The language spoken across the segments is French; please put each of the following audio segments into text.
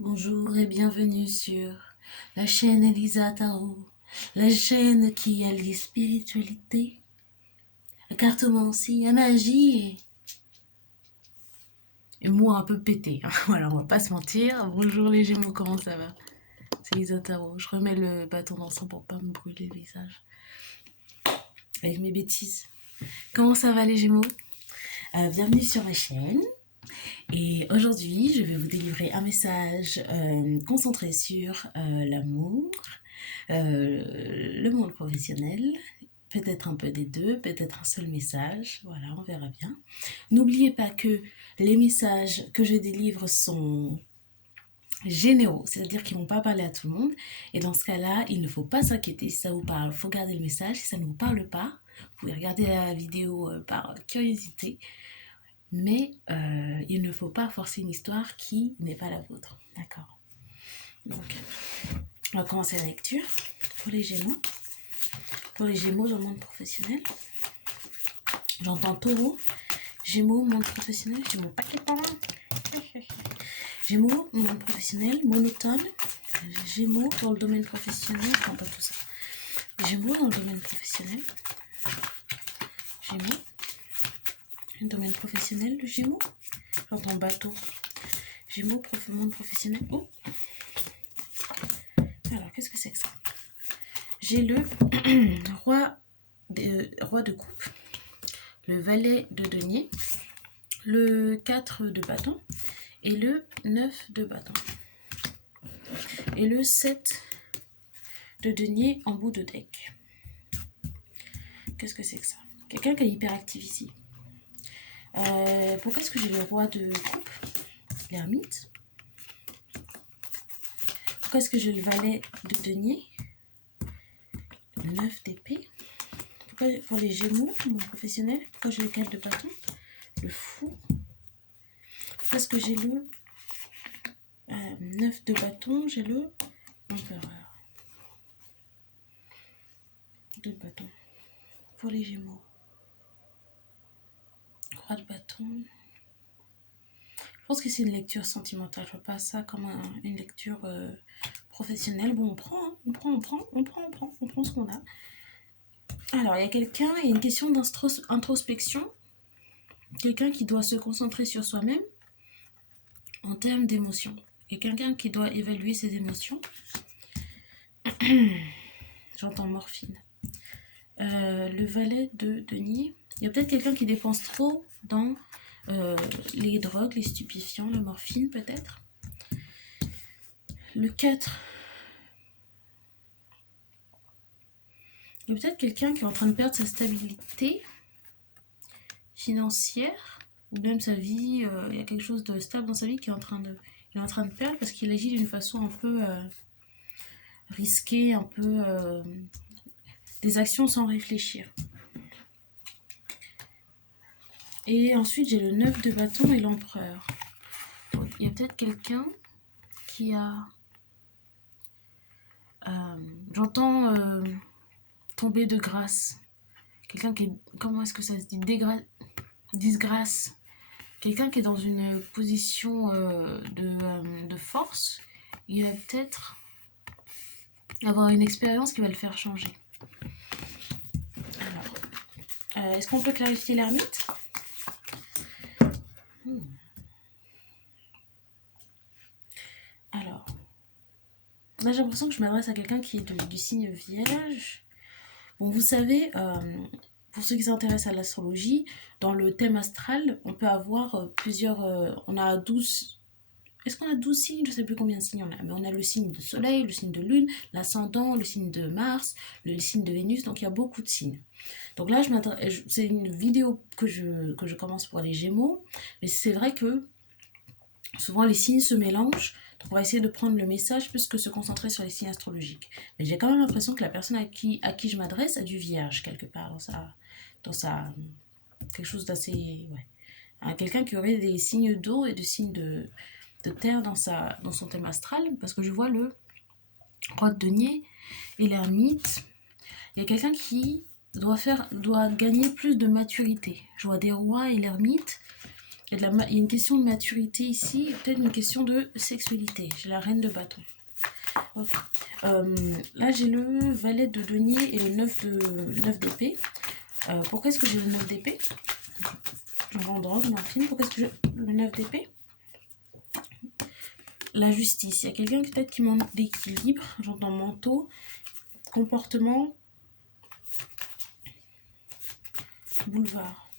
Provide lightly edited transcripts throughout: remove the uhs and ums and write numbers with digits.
Bonjour et bienvenue sur la chaîne Elisa Tarot, la chaîne qui allie spiritualité, la cartomancie, la magie et moi un peu pété. Voilà, on va pas se mentir. Bonjour les Gémeaux, comment ça va? C'est Elisa Tarot. Je remets le bâton d'encens pour pas me brûler le visage avec mes bêtises. Comment ça va les Gémeaux? Bienvenue sur ma chaîne. Et aujourd'hui, je vais vous délivrer un message concentré sur l'amour, le monde professionnel, peut-être un peu des deux, peut-être un seul message, voilà, on verra bien. N'oubliez pas que les messages que je délivre sont généraux, c'est-à-dire qu'ils ne vont pas parler à tout le monde. Et dans ce cas-là, il ne faut pas s'inquiéter si ça vous parle, il faut garder le message. Si ça ne vous parle pas, vous pouvez regarder la vidéo par curiosité, mais il ne faut pas forcer une histoire qui n'est pas la vôtre, d'accord? Donc, on va commencer la lecture pour les Gémeaux. Pour les Gémeaux dans le monde professionnel, j'entends Taureau, Gémeaux, monde professionnel, Gémeaux, pas qui parle. Gémeaux, monde professionnel, monotone, Gémeaux dans le domaine professionnel, enfin pas tout ça. Gémeaux dans le domaine professionnel, Gémeaux, le domaine professionnel, le Gémeaux, j'entends bateau, Gémeaux, monde professionnel, oh. Alors, qu'est-ce que c'est que ça? J'ai le roi de coupe, le valet de denier, le 4 de bâton et le 9 de bâton. Et le 7 de denier en bout de deck. Qu'est-ce que c'est que ça? Quelqu'un qui est hyperactif ici. Pourquoi est-ce que j'ai le roi de coupe, l'ermite? Pourquoi est-ce que j'ai le valet de denier, le 9 d'épée? Pourquoi pour les Gémeaux, mon professionnel? Pourquoi j'ai le 4 de bâton, le fou? Pourquoi est-ce que j'ai le 9 de bâton, j'ai le empereur de bâton pour les Gémeaux? Roi de bâton. Je pense que c'est une lecture sentimentale. Je vois pas ça comme une lecture professionnelle. Bon, on prend ce qu'on a. Alors, il y a quelqu'un, il y a une question d'introspection. Quelqu'un qui doit se concentrer sur soi-même en termes d'émotions. Il y a quelqu'un qui doit évaluer ses émotions. J'entends morphine. Le valet de denier. Il y a peut-être quelqu'un qui dépense trop dans les drogues, les stupéfiants, la morphine peut-être. Le 4. Il y a peut-être quelqu'un qui est en train de perdre sa stabilité financière, ou même sa vie, il y a quelque chose de stable dans sa vie qui est en train de, il est en train de perdre parce qu'il agit d'une façon un peu risquée, un peu des actions sans réfléchir. Et ensuite j'ai le 9 de bâton et l'empereur. Il y a peut-être quelqu'un qui a... j'entends tomber de grâce. Quelqu'un qui est... Comment est-ce que ça se dit? Disgrâce. Quelqu'un qui est dans une position de force, il va peut-être avoir une expérience qui va le faire changer. Alors, est-ce qu'on peut clarifier l'ermite? Alors, là j'ai l'impression que je m'adresse à quelqu'un qui est du signe vierge. Bon, vous savez, pour ceux qui s'intéressent à l'astrologie, dans le thème astral, on peut avoir plusieurs... on a 12... Est-ce qu'on a 12 signes? Je ne sais plus combien de signes on a. Mais on a le signe de soleil, le signe de lune, l'ascendant, le signe de Mars, le signe de Vénus. Donc il y a beaucoup de signes. Donc là, c'est une vidéo que je commence pour les Gémeaux. Mais c'est vrai que souvent les signes se mélangent. Donc on va essayer de prendre le message plus que se concentrer sur les signes astrologiques. Mais j'ai quand même l'impression que la personne à qui je m'adresse a du vierge quelque part dans sa quelque chose d'assez... Ouais. Quelqu'un qui aurait des signes d'eau et des signes de terre dans son thème astral, parce que je vois le roi de denier et l'ermite. Il y a quelqu'un qui doit gagner plus de maturité. Je vois des rois et l'ermite. il y a une question de maturité ici, peut-être une question de sexualité. J'ai la reine de bâton. Okay. Là, j'ai le valet de denier et le 9 d'épée. Pourquoi est-ce que j'ai le 9 d'épée? Je rends drogue, morphine. Pourquoi est-ce que j'ai le 9 d'épée? La justice. Il y a quelqu'un peut-être qui manque d'équilibre. J'entends manteau, comportement, boulevard.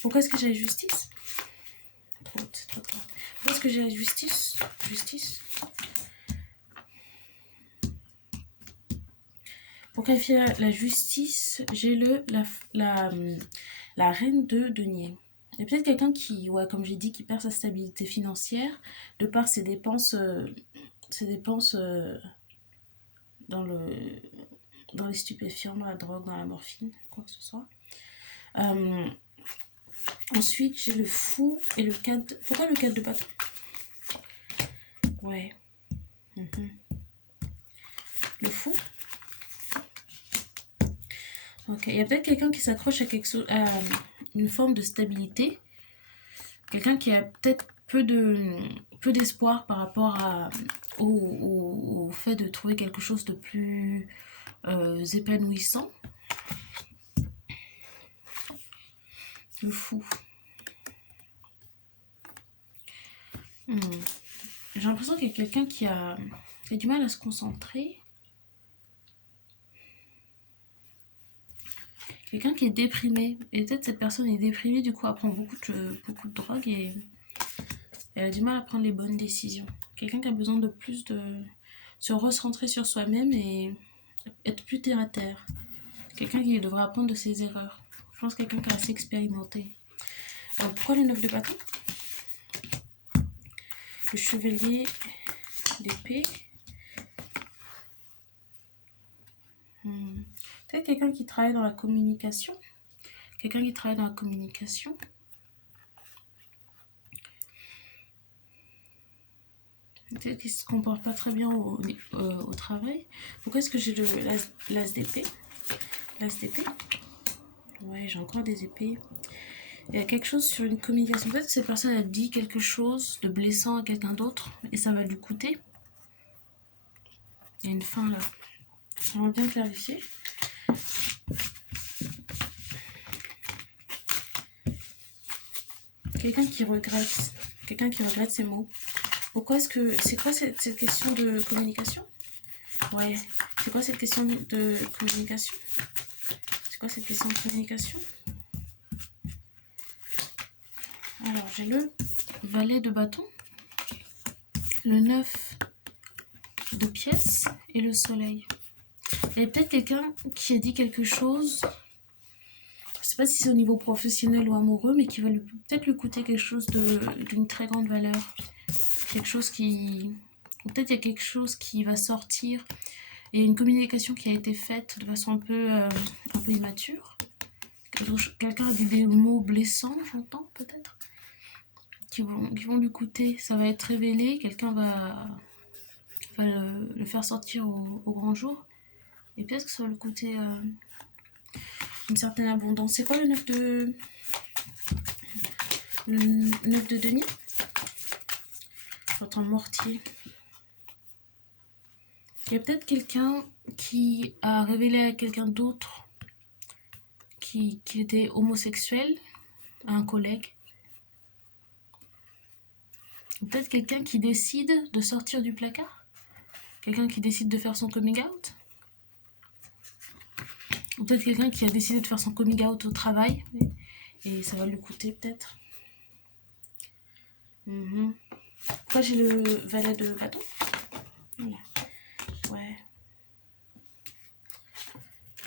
Pourquoi est-ce que j'ai la justice? C'est trop tard. Pourquoi est-ce que j'ai la justice? Justice. Pour qualifier la justice, j'ai la reine de denier. Il y a peut-être quelqu'un qui, ouais, comme j'ai dit, qui perd sa stabilité financière de par ses dépenses dans les stupéfiants, dans la drogue, dans la morphine, quoi que ce soit. Ensuite, j'ai le fou et le 4. Pourquoi le 4 de bâton? Ouais. Le fou. Ok. Il y a peut-être quelqu'un qui s'accroche à quelque chose, à une forme de stabilité. Quelqu'un qui a peut-être peu d'espoir par rapport au fait de trouver quelque chose de plus épanouissant. Le fou. J'ai l'impression qu'il y a quelqu'un qui a du mal à se concentrer. Quelqu'un qui est déprimé. Et peut-être cette personne est déprimée, du coup, elle prend beaucoup de drogue et elle a du mal à prendre les bonnes décisions. Quelqu'un qui a besoin de plus de se recentrer sur soi-même et être plus terre à terre. Quelqu'un qui devrait apprendre de ses erreurs. Je pense quelqu'un qui a assez expérimenté. Alors, pourquoi le 9 de bâton? Le chevalier d'épée. Peut-être quelqu'un qui travaille dans la communication. Quelqu'un qui travaille dans la communication. Peut-être qu'il ne se comporte pas très bien au travail. Pourquoi est-ce que j'ai l'as d'épée? L'as d'épée. Ouais, j'ai encore des épées. Il y a quelque chose sur une communication. Peut-être que cette personne a dit quelque chose de blessant à quelqu'un d'autre et ça va lui coûter. Il y a une fin là. J'aimerais bien clarifier. Quelqu'un qui regrette ses mots. Pourquoi est-ce que... C'est quoi cette question de communication? Ouais. C'est quoi cette question de communication? C'est quoi cette question de communication? Alors, j'ai le valet de bâton, le 9 de pièces et le soleil. Il y a peut-être quelqu'un qui a dit quelque chose, je ne sais pas si c'est au niveau professionnel ou amoureux, mais qui va peut-être lui coûter quelque chose d'une très grande valeur. Quelque chose qui... Peut-être il y a quelque chose qui va sortir. Il y a une communication qui a été faite de façon un peu immature. Quelqu'un a dit des mots blessants, j'entends peut-être, qui vont lui coûter. Ça va être révélé, quelqu'un va le faire sortir au grand jour. Et peut-être que ça va lui coûter une certaine abondance. C'est quoi le 9 de denier? J'entends mortier. Il y a peut-être quelqu'un qui a révélé à quelqu'un d'autre qu'il était homosexuel, à un collègue. Ou peut-être quelqu'un qui décide de sortir du placard. Quelqu'un qui décide de faire son coming out. Ou peut-être quelqu'un qui a décidé de faire son coming out au travail. Et ça va lui coûter peut-être. Pourquoi j'ai le valet de bâton? Voilà. Ouais.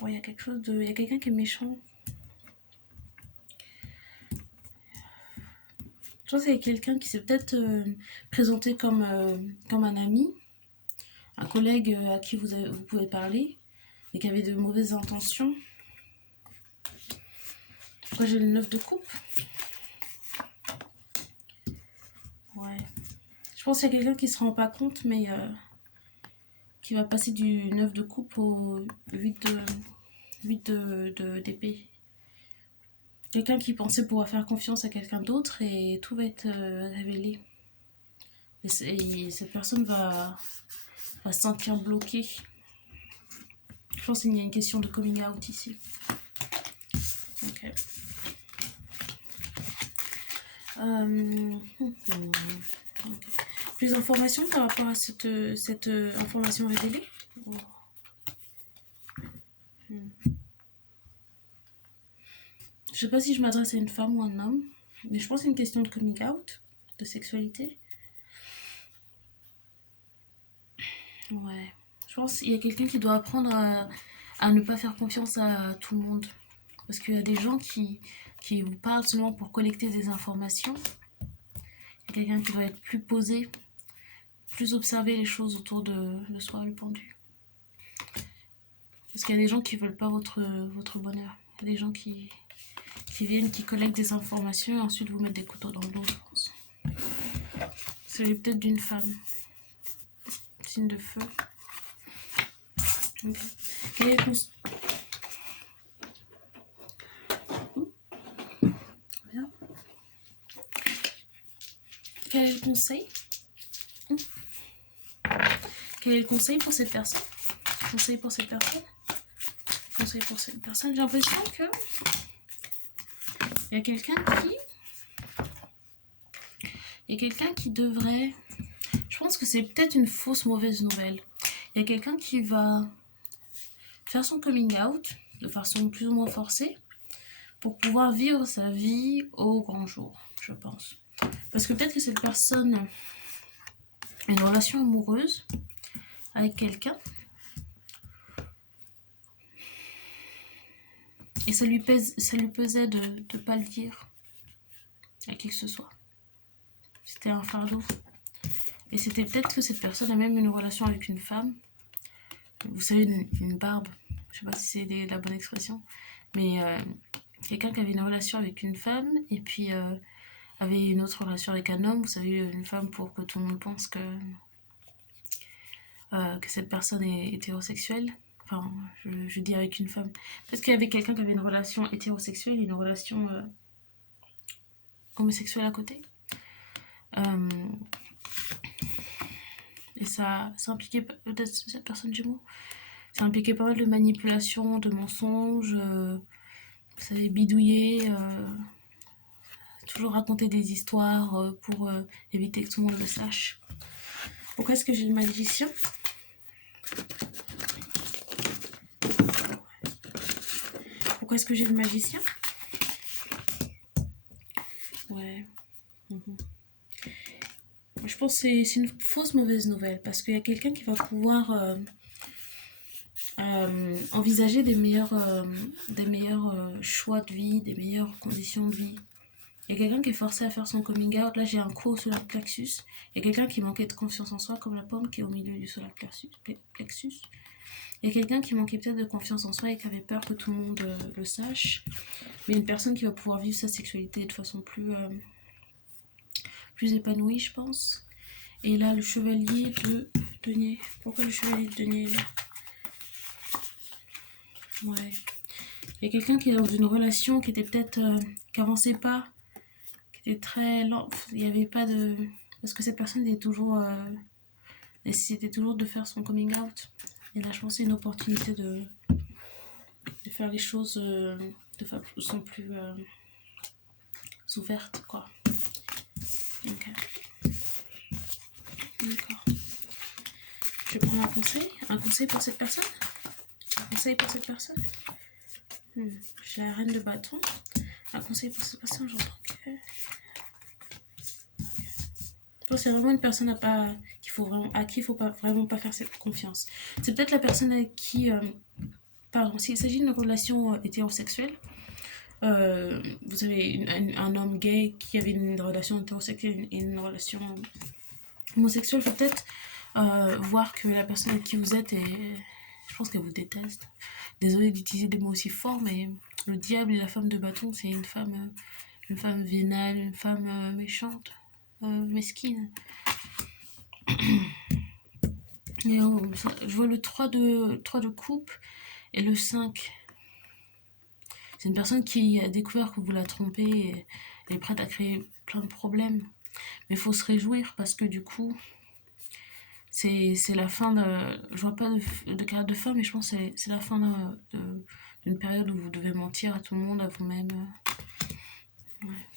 Ouais, il y a quelque chose de... Il y a quelqu'un qui est méchant. Je pense qu'il y a quelqu'un qui s'est peut-être présenté comme un ami, un collègue à qui vous pouvez parler, et qui avait de mauvaises intentions. Pourquoi j'ai le 9 de coupe? Ouais. Je pense qu'il y a quelqu'un qui ne se rend pas compte, mais qui va passer du 9 de coupe au 8 d'épée. quelqu'un qui pensait pouvoir faire confiance à quelqu'un d'autre et tout va être révélé. Et cette personne va se sentir bloquée. Je pense qu'il y a une question de coming out ici. Ok. Plus d'informations par rapport à cette information révélée. Je sais pas si je m'adresse à une femme ou un homme, mais je pense que c'est une question de coming out, de sexualité. Ouais. Je pense qu'il y a quelqu'un qui doit apprendre à ne pas faire confiance à tout le monde. Parce qu'il y a des gens qui vous parlent seulement pour collecter des informations. Il y a quelqu'un qui doit être plus posé, plus observer les choses autour de soi, le pendu. Parce qu'il y a des gens qui veulent pas votre bonheur. Il y a des gens qui viennent, qui collectent des informations et ensuite vous mettent des couteaux dans le dos, je pense. C'est peut-être d'une femme. Signe de feu. Okay. Quel est le conseil? Quel est le conseil pour cette personne? Conseil pour cette personne? Conseil pour cette personne. J'ai l'impression que il y a quelqu'un qui devrait... Je pense que c'est peut-être une fausse mauvaise nouvelle. Il y a quelqu'un qui va faire son coming out de façon plus ou moins forcée pour pouvoir vivre sa vie au grand jour, je pense. Parce que peut-être que cette personne a une relation amoureuse avec quelqu'un et ça lui pesait de ne pas le dire à qui que ce soit. C'était un fardeau. Et c'était peut-être que cette personne a même une relation avec une femme. Vous savez, une barbe. Je sais pas si c'est la bonne expression. Mais quelqu'un qui avait une relation avec une femme et puis avait une autre relation avec un homme. Vous savez, une femme pour que tout le monde pense que cette personne est hétérosexuelle. Enfin, je dis avec une femme. Peut-être qu'il y avait quelqu'un qui avait une relation hétérosexuelle et une relation homosexuelle à côté. Et ça impliquait peut-être cette personne Gémeaux. Ça impliquait pas mal de manipulation, de mensonges, vous savez, bidouiller, toujours raconter des histoires pour éviter que tout le monde le sache. Pourquoi est-ce que j'ai le magicien? Pourquoi est-ce que j'ai le magicien? Ouais. Je pense que c'est une fausse mauvaise nouvelle parce qu'il y a quelqu'un qui va pouvoir envisager des meilleurs choix de vie, des meilleures conditions de vie. Il y a quelqu'un qui est forcé à faire son coming out. Là, j'ai un gros solar plexus. Il y a quelqu'un qui manquait de confiance en soi, comme la pomme qui est au milieu du solar plexus. Il y a quelqu'un qui manquait peut-être de confiance en soi et qui avait peur que tout le monde le sache. Mais une personne qui va pouvoir vivre sa sexualité de façon plus épanouie, je pense. Et là, le chevalier de denier. Pourquoi le chevalier de denier là? Ouais. Il y a quelqu'un qui est dans une relation qui était peut-être... qui avançait pas, qui était très lent. Il n'y avait pas de... Parce que cette personne était toujours... nécessitait toujours de faire son coming out. Et là, je pense que c'est une opportunité de faire les choses de façon plus ouvertes, quoi. Ok. D'accord. Je vais prendre un conseil. Un conseil pour cette personne. Un conseil pour cette personne. J'ai la reine de bâton. Un conseil pour cette personne, j'entends que... C'est vraiment une personne à qui il faut vraiment pas faire cette confiance. C'est peut-être la personne avec qui... pardon, s'il s'agit d'une relation hétérosexuelle, vous avez un homme gay qui avait une relation hétérosexuelle et une relation homosexuelle, faut peut-être voir que la personne avec qui vous êtes, je pense qu'elle vous déteste. Désolée d'utiliser des mots aussi forts, mais le diable et la femme de bâton, c'est une femme vénale, une femme méchante, mesquine. Et je vois le 3 de coupe et le 5. C'est une personne qui a découvert que vous la trompez et elle est prête à créer plein de problèmes. Mais il faut se réjouir parce que du coup, c'est la fin de... Je vois pas de carrière de fin, mais je pense que c'est la fin d'une période où vous devez mentir à tout le monde, à vous-même. Ouais.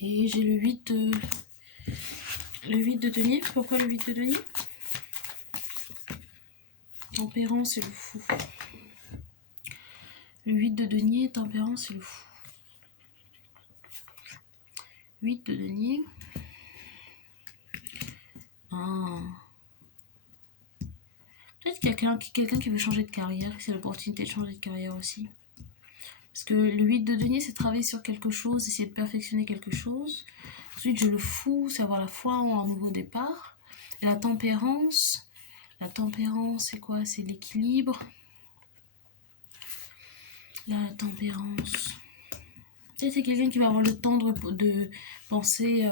Et j'ai le 8 de... Le 8 de denier. Pourquoi le 8 de denier? Tempérance et le fou. Le 8 de denier, tempérance et le fou. 8 de denier. Ah. Peut-être quelqu'un qui veut changer de carrière, c'est l'opportunité de changer de carrière aussi. Parce que le 8 de denier, c'est travailler sur quelque chose, essayer de perfectionner quelque chose. Ensuite, je le fous, c'est avoir la foi en un nouveau départ. Et la tempérance, c'est quoi? C'est l'équilibre. La tempérance. Peut-être c'est quelqu'un qui va avoir le temps de penser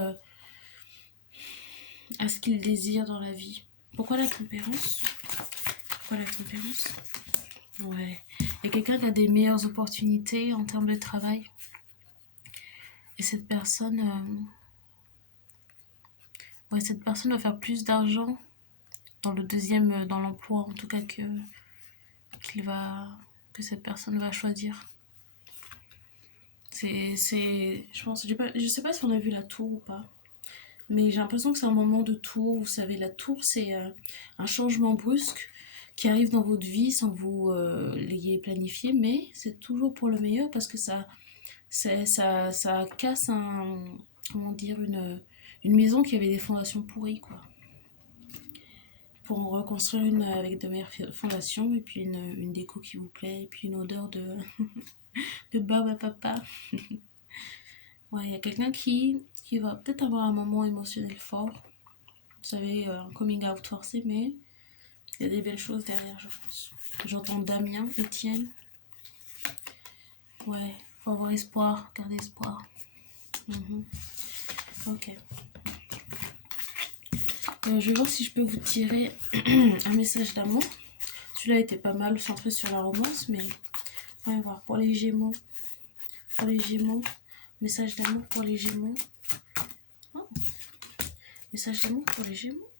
à ce qu'il désire dans la vie. Pourquoi la tempérance? Pourquoi la tempérance? Ouais. Il y a quelqu'un qui a des meilleures opportunités en termes de travail. Et cette personne... ouais, cette personne va faire plus d'argent dans le deuxième, dans l'emploi en tout cas que cette personne va choisir. Je pense, je sais pas si on a vu la tour ou pas, mais j'ai l'impression que c'est un moment de tour. Vous savez, la tour, c'est un changement brusque qui arrive dans votre vie sans vous l'ayez planifié, mais c'est toujours pour le meilleur parce que ça casse comment dire, une maison qui avait des fondations pourries, quoi. Pour en reconstruire une avec de meilleures fondations et puis une déco qui vous plaît et puis une odeur de baba papa. Ouais, il y a quelqu'un qui va peut-être avoir un moment émotionnel fort. Vous savez, un coming out forcé, mais il y a des belles choses derrière, je pense. J'entends Damien, Étienne. Ouais, faut avoir espoir, garder espoir. Ok. Je vais voir si je peux vous tirer un message d'amour. Celui-là était pas mal centré sur la romance, mais on va voir pour les Gémeaux. Pour les Gémeaux, message d'amour pour les Gémeaux. Oh. Message d'amour pour les Gémeaux.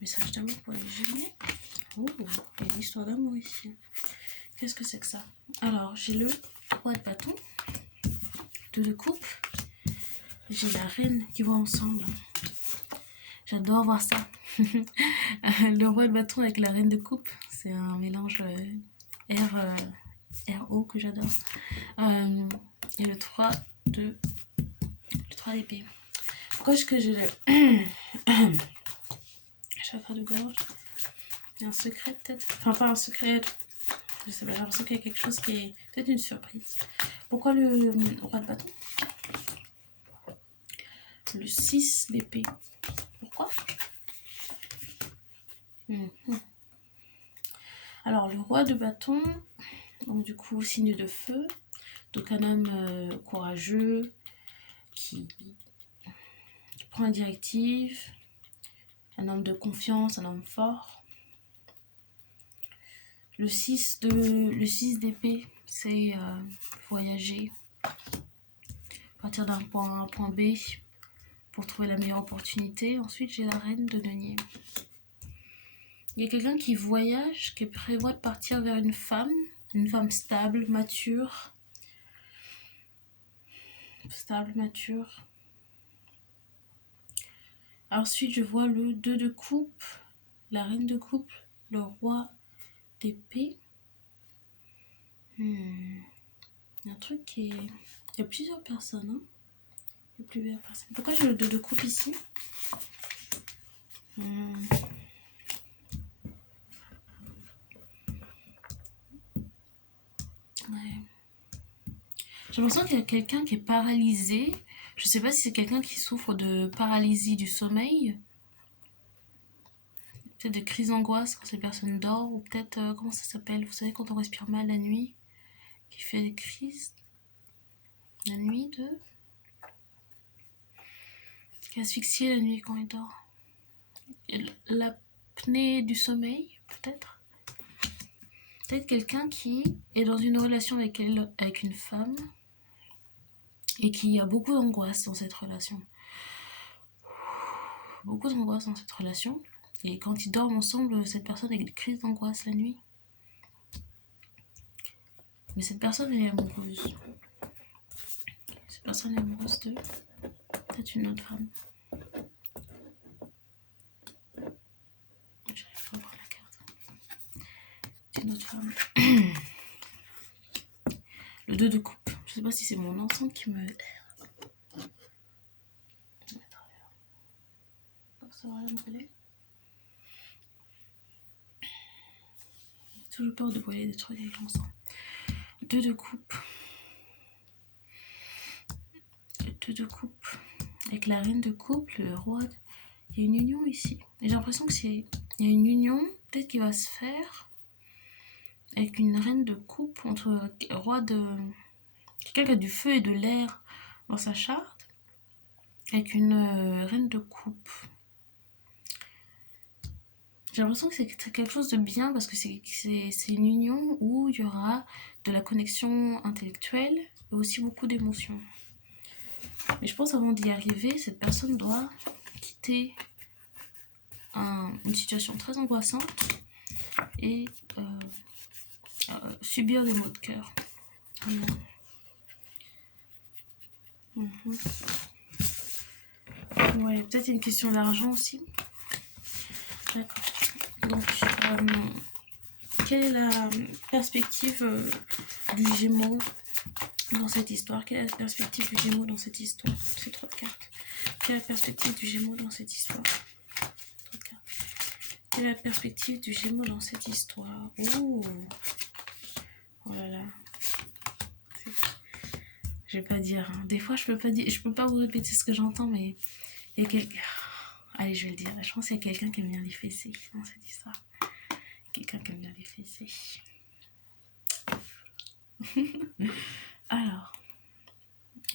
Message d'amour pour les Gémeaux. Oh, il y a une histoire d'amour ici. Qu'est-ce que c'est que ça? Alors, j'ai le roi de bâton, 2 de coupe. J'ai la reine qui vont ensemble. J'adore voir ça. Le roi de bâton avec la reine de coupe, c'est un mélange RO que j'adore. Et le 3 d'épée. Pourquoi est-ce que j'ai le chakra de gorge? Il y a un secret peut-être. Enfin, pas un secret. Je sais pas, j'ai l'impression qu'il y a quelque chose qui est peut-être une surprise. Pourquoi le roi de bâton? Le 6 d'épée. Pourquoi? Alors, le roi de bâton, donc du coup, signe de feu. Donc, un homme courageux qui prend la directive. Un homme de confiance, un homme fort. Le 6 d'épée, c'est voyager. Partir d'un point A à un point B pour trouver la meilleure opportunité. Ensuite, j'ai la reine de denier. Il y a quelqu'un qui voyage, qui prévoit de partir vers une femme stable, mature. Stable, mature. Ensuite, je vois le 2 de coupe, la reine de coupe, le roi d'épée. Il y a un truc qui est... Il y a plusieurs personnes, hein. Il y a plusieurs personnes. Pourquoi j'ai le 2 de coupe ici? Ouais. J'ai l'impression qu'il y a quelqu'un qui est paralysé. Je sais pas si c'est quelqu'un qui souffre de paralysie du sommeil. Peut-être de crise d'angoisse quand ces personnes dorment. Ou peut-être, comment ça s'appelle? Vous savez, quand on respire mal la nuit, qui fait des crises. La nuit qui est asphyxié la nuit quand il dort. L'apnée du sommeil, peut-être. peut-être quelqu'un qui est dans une relation avec une femme et qui a beaucoup d'angoisse dans cette relation. Beaucoup d'angoisse dans cette relation. Et quand ils dorment ensemble, cette personne a des crises d'angoisse la nuit. Mais cette personne, elle est amoureuse. Cette personne est amoureuse de peut-être une autre femme. J'arrive pas à voir la carte. C'est une autre femme. Le 2 de coupe. Je sais pas si c'est mon ensemble qui me... Ça va rien me brûler. J'ai toujours peur de brûler des trucs avec l'encens. 2 de coupe. Le 2 de coupe. Avec la reine de coupe, le roi. Il y a une union ici. Et j'ai l'impression qu'il y a une union, peut-être qui va se faire avec une reine de coupe entre roi de... Quelqu'un qui a du feu et de l'air dans sa charte. Avec une reine de coupe. J'ai l'impression que c'est quelque chose de bien parce que c'est une union où il y aura de la connexion intellectuelle et aussi beaucoup d'émotions. Mais je pense avant d'y arriver, cette personne doit quitter une situation très angoissante et subir des maux de cœur. Ouais, peut-être une question d'argent aussi. D'accord. Donc, quelle est la perspective du Gémeaux dans cette histoire? Quelle est la perspective du Gémeaux dans cette histoire? Ces 3 cartes. Quelle est la perspective du Gémeaux dans cette histoire? Quelle est la perspective du Gémeaux dans cette histoire? Oh là là. Je vais pas dire. Hein. Des fois, je peux pas vous répéter ce que j'entends, mais il y a quelqu'un... Allez, je vais le dire. Je pense qu'il y a quelqu'un qui aime bien les fessées dans cette histoire. Quelqu'un qui aime bien les fessées. Alors,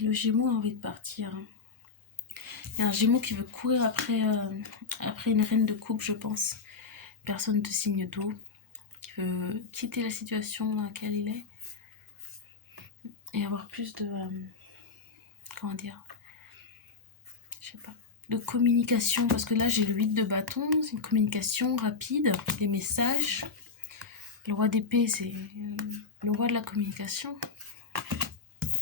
le Gémeaux a envie de partir. Il y a un Gémeaux qui veut courir après une reine de coupe, je pense. Personne de signe d'eau. Qui veut quitter la situation dans laquelle il est. Et avoir plus de... comment dire? Je sais pas. De communication, parce que là j'ai le 8 de bâton, c'est une communication rapide, des messages. Le roi d'épée, c'est le roi de la communication.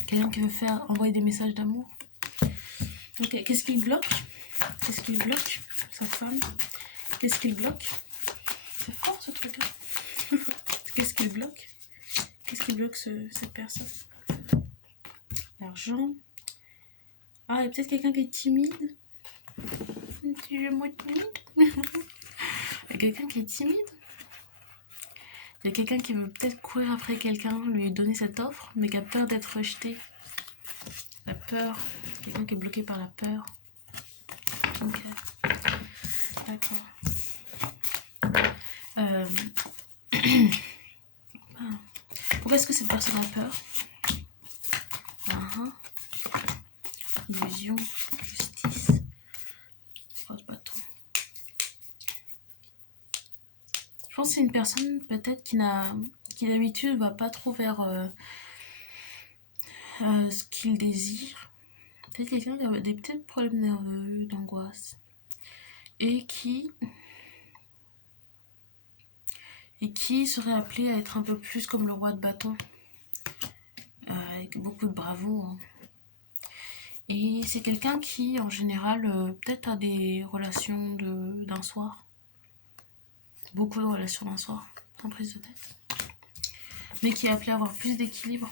Quelqu'un qui veut envoyer des messages d'amour. Ok, qu'est-ce qu'il bloque? Qu'est-ce qu'il bloque? Sa femme. Qu'est-ce qu'il bloque? C'est fort ce truc-là. Qu'est-ce qu'il bloque? Qu'est-ce qui bloque cette personne? L'argent. Ah, il y a peut-être quelqu'un qui est timide. Un petit Gémeaux timide. Il y a quelqu'un qui est timide. Il y a quelqu'un qui veut peut-être courir après quelqu'un, lui donner cette offre, mais qui a peur d'être rejeté. La peur. Quelqu'un qui est bloqué par la peur. Ok. D'accord. Pourquoi est-ce que cette personne a peur? Illusion, justice. Rose bâton. Je pense que c'est une personne peut-être qui d'habitude va pas trop vers ce qu'il désire. Peut-être quelqu'un qui a des petits problèmes nerveux, d'angoisse. Et qui serait appelé à être un peu plus comme le roi de bâton. Avec beaucoup de bravoure. Hein. Et c'est quelqu'un qui, en général, peut-être a des relations d'un soir. Beaucoup de relations d'un soir, sans prise de tête. Mais qui est appelé à avoir plus d'équilibre.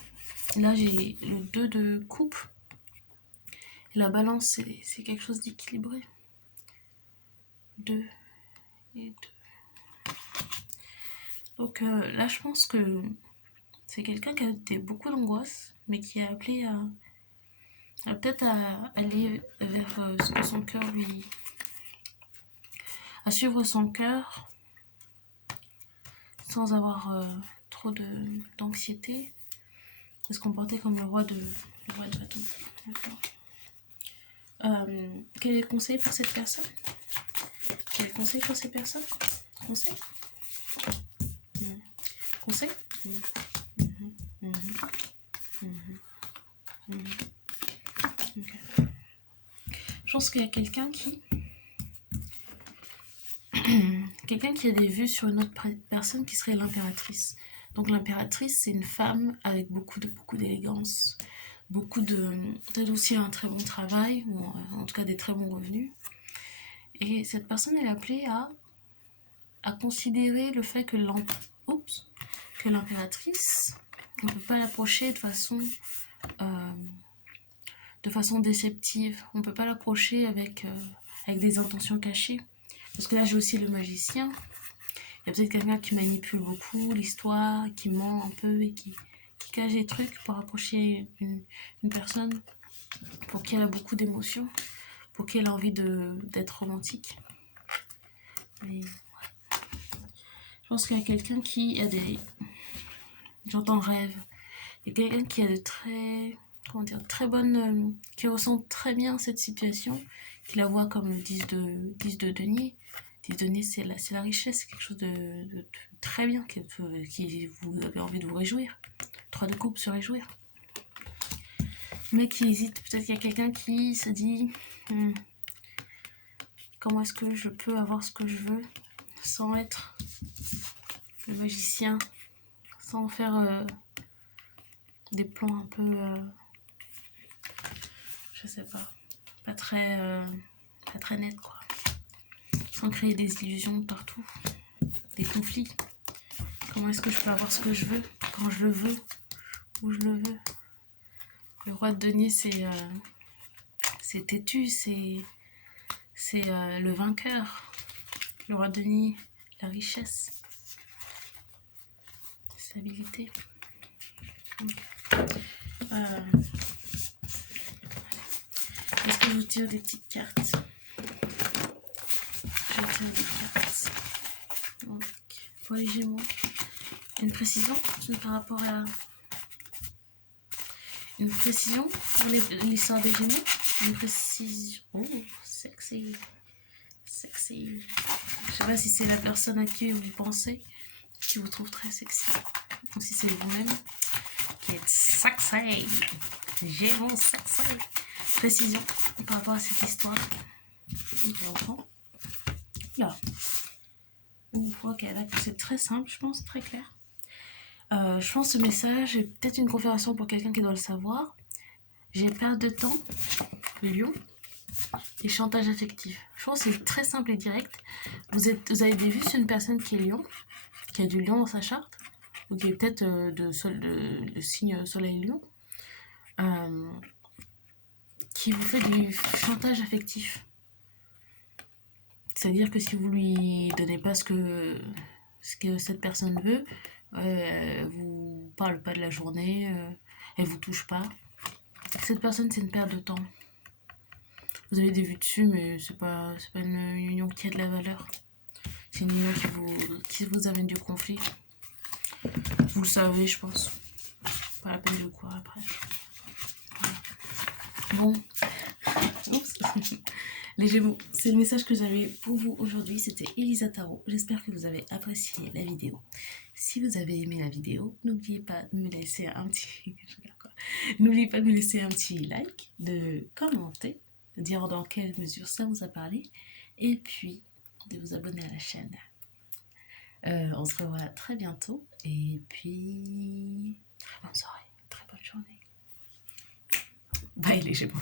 Là, j'ai le 2 de coupe. Et la balance, c'est quelque chose d'équilibré. 2 et 2. Donc là, je pense que c'est quelqu'un qui a beaucoup d'angoisse, mais qui est appelé à peut-être à aller vers ce que son cœur lui... à suivre son cœur sans avoir trop d'anxiété, et se comporter comme le roi de bâton. Quel est le conseil pour cette personne? Quel est le conseil pour ces personnes? Conseil? Conseil. Mhm, mhm, mhm, mhm. Okay. Je pense qu'il y a quelqu'un qui a des vues sur une autre personne qui serait l'impératrice. Donc l'impératrice, c'est une femme avec beaucoup d'élégance, peut-être aussi un très bon travail, ou en tout cas des très bons revenus. Et cette personne, elle est appelée à considérer le fait que l'impératrice, on ne peut pas l'approcher de façon déceptive. On ne peut pas l'approcher avec des intentions cachées. Parce que là, j'ai aussi le magicien. Il y a peut-être quelqu'un qui manipule beaucoup l'histoire, qui ment un peu et qui cache des trucs pour approcher une personne pour qui elle a beaucoup d'émotions, pour qui elle a envie d'être romantique. Mais je pense qu'il y a quelqu'un qui a des... J'entends rêve. Il y a quelqu'un qui a de très bonnes... qui ressent très bien cette situation, qui la voit comme le 10 de denier. 10 de denier, c'est la richesse, c'est quelque chose de très bien, qui vous avez envie de vous réjouir. 3 de coupe, se réjouir. Mais qui hésite, peut-être qu'il y a quelqu'un qui se dit comment est-ce que je peux avoir ce que je veux sans être le magicien, sans faire des plans un peu, je sais pas très net quoi, sans créer des illusions partout, des conflits. Comment est-ce que je peux avoir ce que je veux, quand je le veux, où je le veux. Le roi de denier, c'est têtu, c'est le vainqueur. Le roi de denier, la richesse, stabilité. Est-ce que je vous tire des petites cartes? Je vais tirer des cartes. Donc, pour les Gémeaux, une précision par rapport à... Une précision pour l'histoire des Gémeaux. Une précision... Oh, sexy. Sexy. Je sais pas si c'est la personne à qui vous pensez, qui vous trouve très sexy. Ou si c'est vous-même qui êtes sexy. Gémeaux sexy. Précision par rapport à cette histoire. Ok, on prend. Là. Ok, d'accord, c'est très simple, je pense, très clair. Je pense que ce message est peut-être une confirmation pour quelqu'un qui doit le savoir. J'ai perte de temps, le lion, et chantage affectif. Je pense que c'est très simple et direct. Vous avez vu sur une personne qui est lion, qui a du lion dans sa charte, ou qui est peut-être de signe soleil lion, qui vous fait du chantage affectif. C'est-à-dire que si vous lui donnez pas ce que cette personne veut, elle vous parle pas de la journée, elle vous touche pas. Cette personne, c'est une perte de temps. Vous avez des vues dessus, mais c'est pas une union qui a de la valeur. C'est une union qui vous amène du conflit. Vous le savez, je pense. Pas la peine de quoi après. Voilà. Bon. Oups. Les Gémeaux, c'est le message que j'avais pour vous aujourd'hui. C'était Elisa Tarot. J'espère que vous avez apprécié la vidéo. Si vous avez aimé la vidéo, n'oubliez pas de me laisser un petit... N'oubliez pas de me laisser un petit like, de commenter, de dire dans quelle mesure ça vous a parlé, et puis de vous abonner à la chaîne. On se revoit très bientôt, et puis très bonne soirée, très bonne journée. Bye les Gémeaux.